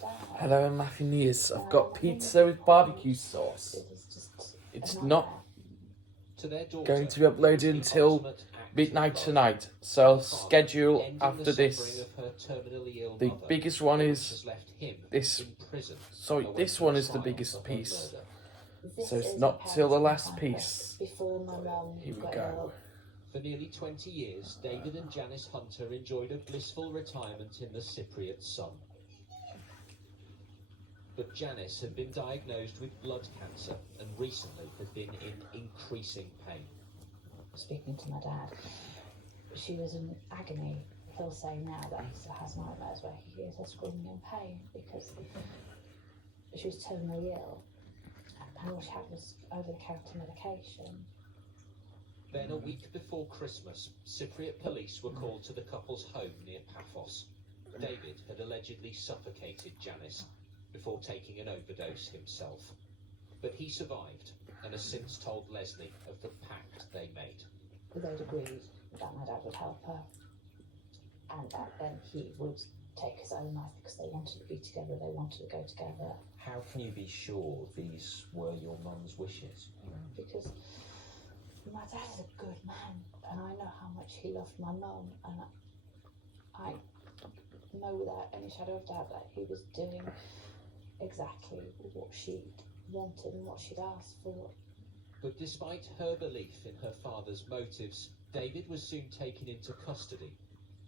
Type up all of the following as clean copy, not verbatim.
dad. Hello, I'm Matthew Nears. I've got pizza with barbecue sauce. It's not going to be uploaded until midnight tonight, so I'll schedule after this. The biggest one is this. Sorry, this one is the biggest piece. So it's not till the last piece. Here we go. For nearly 20 years, David and Janice Hunter enjoyed a blissful retirement in the Cypriot sun. But Janice had been diagnosed with blood cancer and recently had been in increasing pain. Speaking to my dad, she was in agony. He'll say now that he still has nightmares where he hears her screaming in pain because she was terminally ill and all she had was over-the-counter medication. Then, a week before Christmas, Cypriot police were called to the couple's home near Paphos. David had allegedly suffocated Janice before taking an overdose himself. But he survived and has since told Leslie of the pact they made. They'd agreed that my dad would help her and that then he would take his own life because they wanted to be together, they wanted to go together. How can you be sure these were your mum's wishes? Because my dad is a good man and I know how much he loved my mum, and I know without any shadow of doubt that he was doing exactly what she wanted and what she'd asked for. But despite her belief in her father's motives, David was soon taken into custody.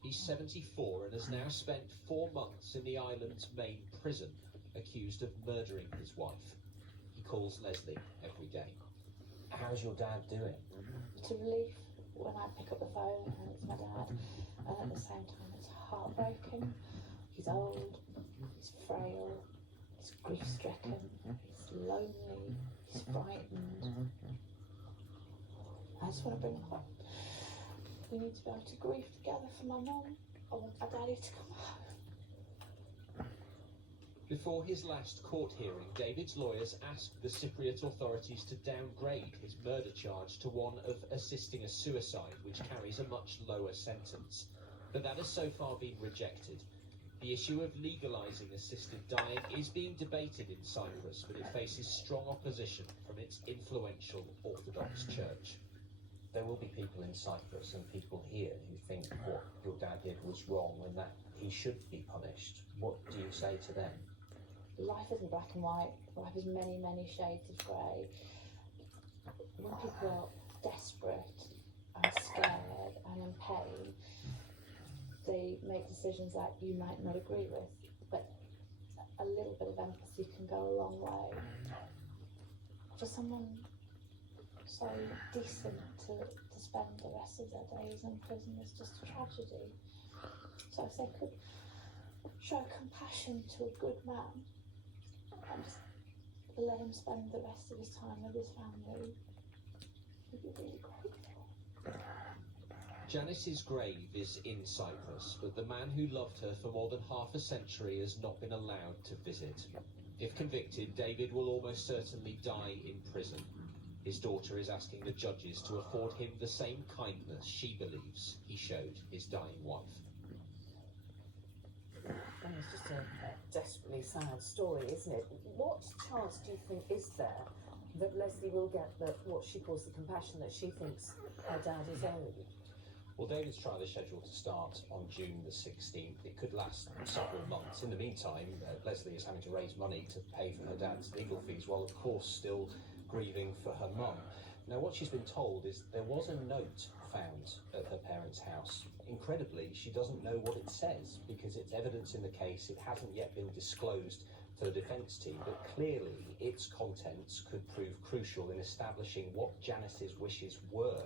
He's 74 and has now spent 4 months in the island's main prison, accused of murdering his wife. He calls Leslie every day. How's your dad doing? It's a relief when I pick up the phone and it's my dad, and at the same time it's heartbreaking. He's old, he's frail, he's grief-stricken, he's lonely, he's frightened. I just want to bring him home. We need to be able to grieve together for my mum. I want my daddy to come home. Before his last court hearing, David's lawyers asked the Cypriot authorities to downgrade his murder charge to one of assisting a suicide, which carries a much lower sentence. But that has so far been rejected. The issue of legalising assisted dying is being debated in Cyprus, but it faces strong opposition from its influential Orthodox Church. There will be people in Cyprus and people here who think what your dad did was wrong and that he should be punished. What do you say to them? Life isn't black and white. Life is many, many shades of grey. When people are desperate and scared and in pain, they make decisions that you might not agree with, but a little bit of empathy can go a long way. For someone so decent to spend the rest of their days in prison is just a tragedy. So if they could show compassion to a good man and just let him spend the rest of his time with his family, we'd be really grateful. Janice's grave is in Cyprus, but the man who loved her for more than half a century has not been allowed to visit. If convicted, David will almost certainly die in prison. His daughter is asking the judges to afford him the same kindness she believes he showed his dying wife. It's just a desperately sad story, isn't it? What chance do you think is there that Leslie will get what she calls the compassion that she thinks her dad is owed? Well, David's trial is scheduled to start on June the 16th. It could last several months. In the meantime, Leslie is having to raise money to pay for her dad's legal fees, while of course still grieving for her mum. Now, what she's been told is there was a note found at her parents' house. Incredibly, she doesn't know what it says because it's evidence in the case. It hasn't yet been disclosed to the defence team, but clearly its contents could prove crucial in establishing what Janice's wishes were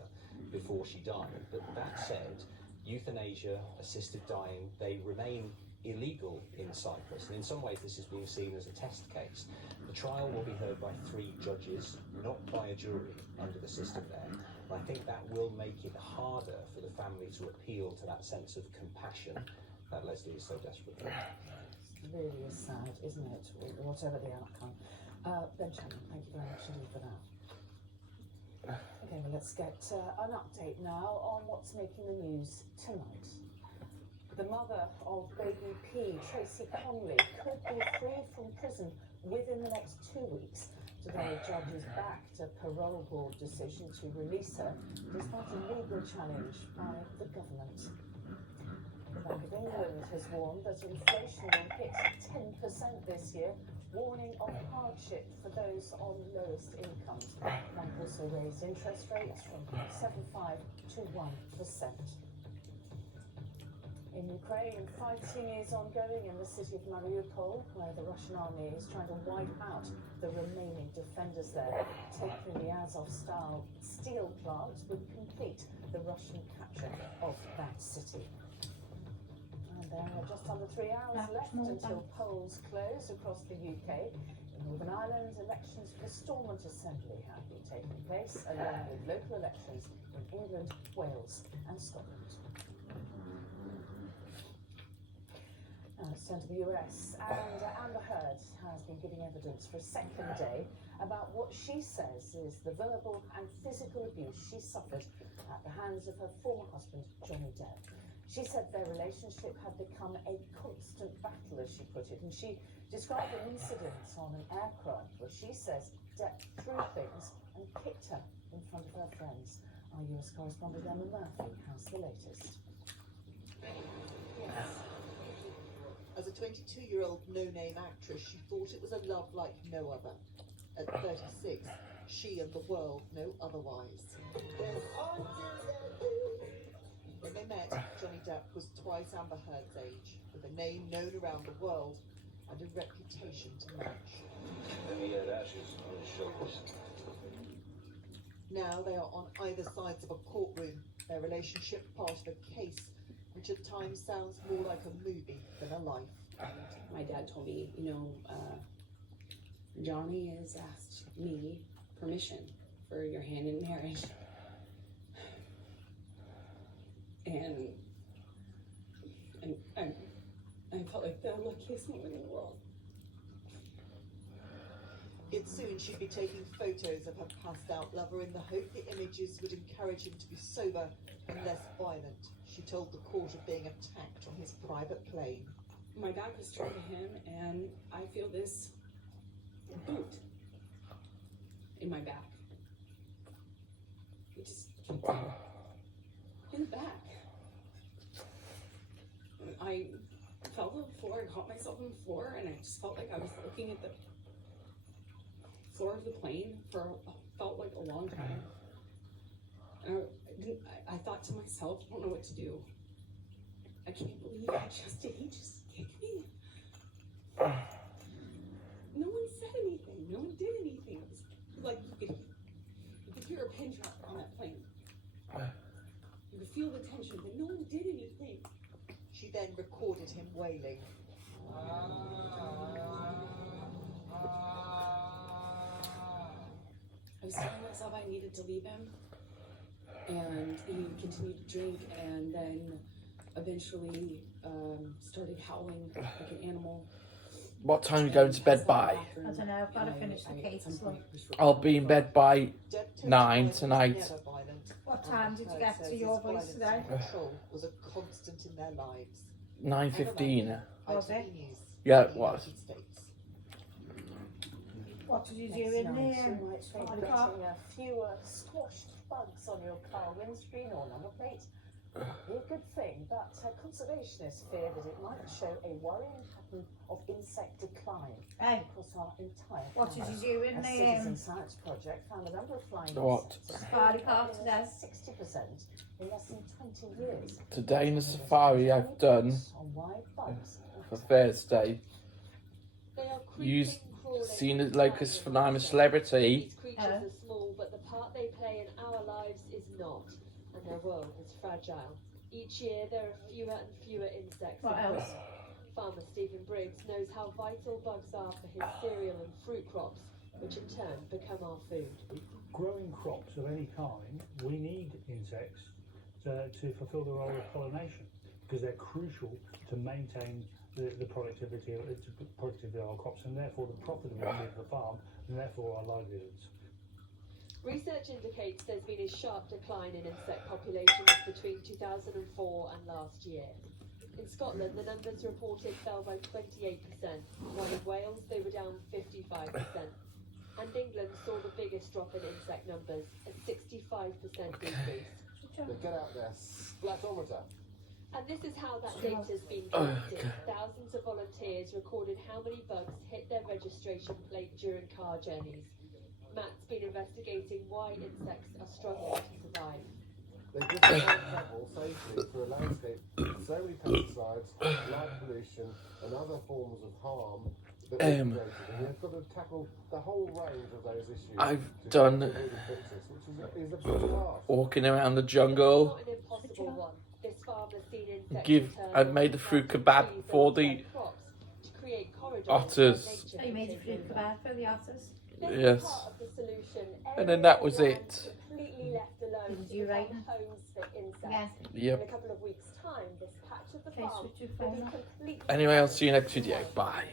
before she died. But that said, euthanasia, assisted dying, they remain illegal in Cyprus, and in some ways this is being seen as a test case. The trial will be heard by 3 judges, not by a jury under the system there. And I think that will make it harder for the family to appeal to that sense of compassion that Leslie is so desperate for. It really is sad, isn't it? Whatever the outcome. Benjamin, thank you very much indeed for that. Okay, well, let's get an update now on what's making the news tonight. The mother of baby P, Tracy Conley, could be free prison within the next 2 weeks. Today, a judge is backed a parole board decision to release her, despite a legal challenge by the government. The Bank of England has warned that inflation will hit 10% this year, warning of hardship for those on lowest incomes. The bank also raised interest rates from 0.75 to 1%. In Ukraine, fighting is ongoing in the city of Mariupol, where the Russian army is trying to wipe out the remaining defenders there. Taking the Azov steel plant would complete the Russian capture of that city. And there are just under 3 hours left until polls close across the UK. In Northern Ireland, elections for the Stormont Assembly have been taking place, along with local elections in England, Wales and Scotland. Now let's turn to the US, and Amber Heard has been giving evidence for a second day about what she says is the verbal and physical abuse she suffered at the hands of her former husband, Johnny Depp. She said their relationship had become a constant battle, as she put it, and she described an incident on an aircraft where she says Depp threw things and kicked her in front of her friends. Our US correspondent Emma Murphy has the latest. Yes. As a 22-year-old no-name actress, she thought it was a love like no other. At 36, she and the world know otherwise. When they met, Johnny Depp was twice Amber Heard's age, with a name known around the world and a reputation to match. Maybe he had ashes on his shoulders. Now they are on either sides of a courtroom, their relationship part of a case which at times sounds more like a movie than a life. My dad told me, Johnny has asked me permission for your hand in marriage. And I felt like the luckiest woman in the world. Yet soon she'd be taking photos of her passed out lover in the hope the images would encourage him to be sober and less violent. She told the court of being attacked on his private plane. My back was turned to him, and I feel this boot in my back. It just in the back. I fell to the floor, I caught myself on the floor, and I just felt like I was looking at the floor of the plane for felt like a long time. And I thought to myself, I don't know what to do. I can't believe he just kicked me. No one said anything. No one did anything. It was like you could hear a pin drop on that plane. You could feel the tension, but no one did anything. She then recorded him wailing. I was telling myself I needed to leave him, and he continued to drink, and then eventually started howling like an animal. What time are you going to bed by? I don't know, I've got to finish the cake as well. I'll be in bed by 9 tonight. What time did you get to your voice today? Control was a constant in their lives. 9:15. Was it? Yeah, it was. What did you do in You there? might think getting fewer squashed bugs on your car windscreen or number plate would be a good thing, but conservationists fear that it might show a worrying pattern of insect decline Hey, across our entire what did planet. you do in A the citizen science project found the number of flying What? insects Safari park in today? 60% in less than 20 years. Today in the safari I've done On why bugs for Thursday. They are You've creeping, crawling, seen as and locust crawling when I'm a around us. celebrity. These creatures are small, but the part they play in our lives is not, and their world is fragile. Each year there are fewer and fewer insects. What in else? Britain. Farmer Stephen Briggs knows how vital bugs are for his cereal and fruit crops, which in turn become our food. Growing crops of any kind, we need insects to fulfil the role of pollination, because they're crucial to maintain the productivity of our crops, and therefore the profitability of the farm, and therefore our livelihoods. Research indicates there's been a sharp decline in insect populations between 2004 and last year. In Scotland, the numbers reported fell by 28%, while in Wales they were down 55%. And England saw the biggest drop in insect numbers, a 65% decrease. Get out there, splatometer. And this is how that data's been collected. Thousands of volunteers recorded how many bugs hit their registration plate during car journeys. Matt's been investigating why insects are struggling to survive. They just can't travel safely through a landscape with so many pesticides, light pollution, and other forms of harm that we've created. And they've got to tackle the whole range of those issues. I've done which is a big task. walking around the jungle. Not an impossible one. This farmer's seen insects I've made the fruit kebab for the to create corridors otters. Oh, you made a fruit kebab for the otters? Yes. Part of the solution, And then that was it. completely left alone Did to you become write them? homes for insects. Yeah. Yep. In a couple of weeks' time, this patch of the Okay, farm switch your will be phone off. completely Anyway, I'll see you next video. Bye.